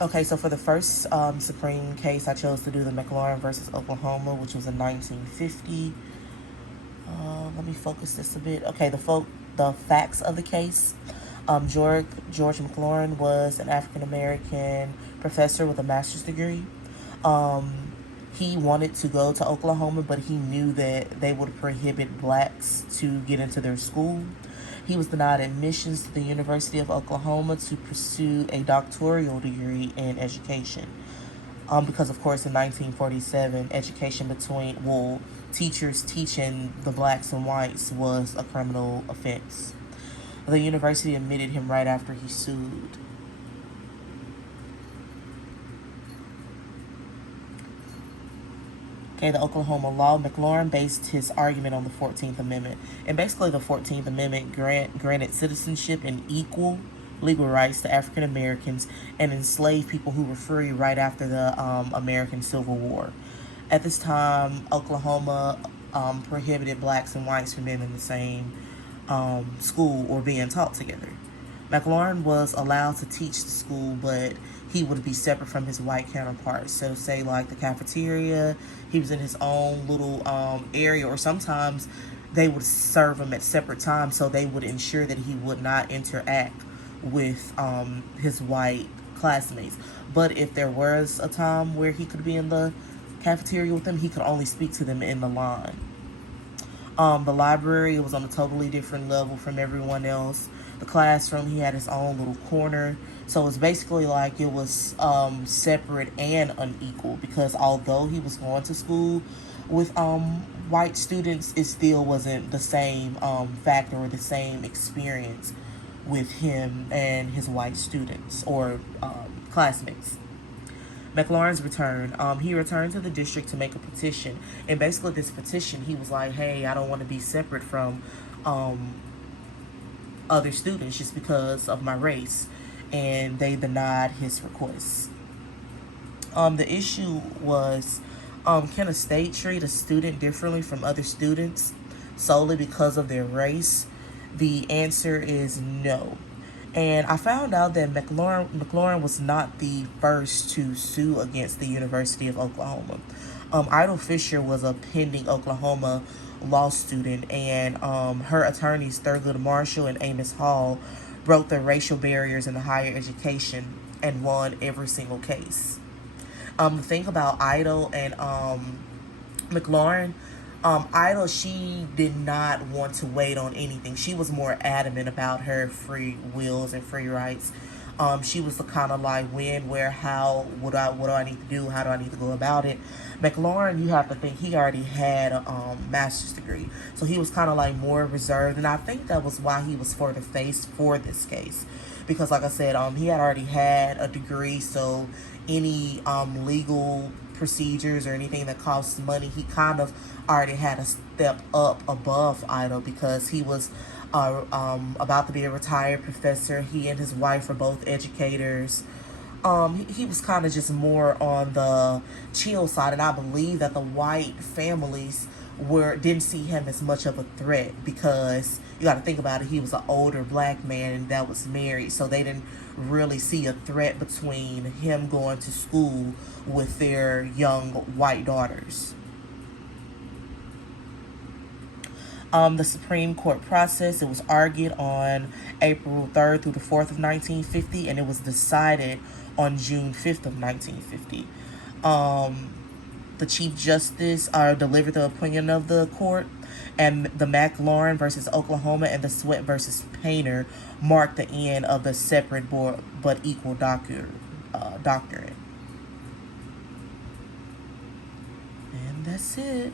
Okay, so for the first Supreme case, I chose to do the McLaurin versus Oklahoma, which was in 1950. Let me focus this a bit. Okay, the facts of the case. George McLaurin was an African American professor with a master's degree. Um, he wanted to go to Oklahoma, but he knew that they would prohibit blacks to get into their school. He was denied admissions to the University of Oklahoma to pursue a doctoral degree in education. Because, of course, in 1947, education between, well, teachers teaching the blacks and whites was a criminal offense. The university admitted him right after he sued. Okay, the Oklahoma law. McLaurin based his argument on the 14th Amendment. And basically, the 14th Amendment granted citizenship and equal legal rights to African Americans and enslaved people who were free right after the American Civil War. At this time, Oklahoma prohibited blacks and whites from being in the same school or being taught together. McLaurin was allowed to teach the school, but he would be separate from his white counterparts. So, say like the cafeteria, he was in his own little area, or sometimes they would serve him at separate times, so they would ensure that he would not interact with his white classmates. But if there was a time where he could be in the cafeteria with them, he could only speak to them in the line. The library was on a totally different level from everyone else. The classroom, he had his own little corner. So it's basically like it was separate and unequal, because although he was going to school with white students, it still wasn't the same factor or the same experience with him and his white students or classmates. McLaurin's return. He returned to the district to make a petition, and basically this petition, he was like, "Hey, I don't want to be separate from other students just because of my race," and they denied his request. The issue was, can a state treat a student differently from other students solely because of their race? The answer is no. And I found out that McLaurin was not the first to sue against the University of Oklahoma. Idle Fisher was a pending Oklahoma law student, and her attorneys Thurgood Marshall and Amos Hall broke the racial barriers in higher education and won every single case. The thing about Idle and McLaurin, Idle, she did not want to wait on anything. She was more adamant about her free wills and free rights. She was the kind of like, when, where, how, what do I need to do? How do I need to go about it? McLaurin, you have to think, he already had a master's degree, so he was kind of like more reserved, and I think that was why he was for the face for this case, because like I said, he had already had a degree, so any legal procedures or anything that costs money, he kind of already had a step up above Idle, because he was about to be a retired professor. He and his wife are both educators. He was kind of just more on the chill side, and I believe that the white families didn't see him as much of a threat, because you got to think about it, he was an older black man that was married, so they didn't really see a threat between him going to school with their young white daughters. The Supreme Court process, it was argued on April 3rd through the 4th of 1950, and it was decided on June 5th of 1950. The Chief Justice delivered the opinion of the court, and the McLaurin versus Oklahoma and the Sweat versus Painter marked the end of the separate but equal doctrine. And that's it.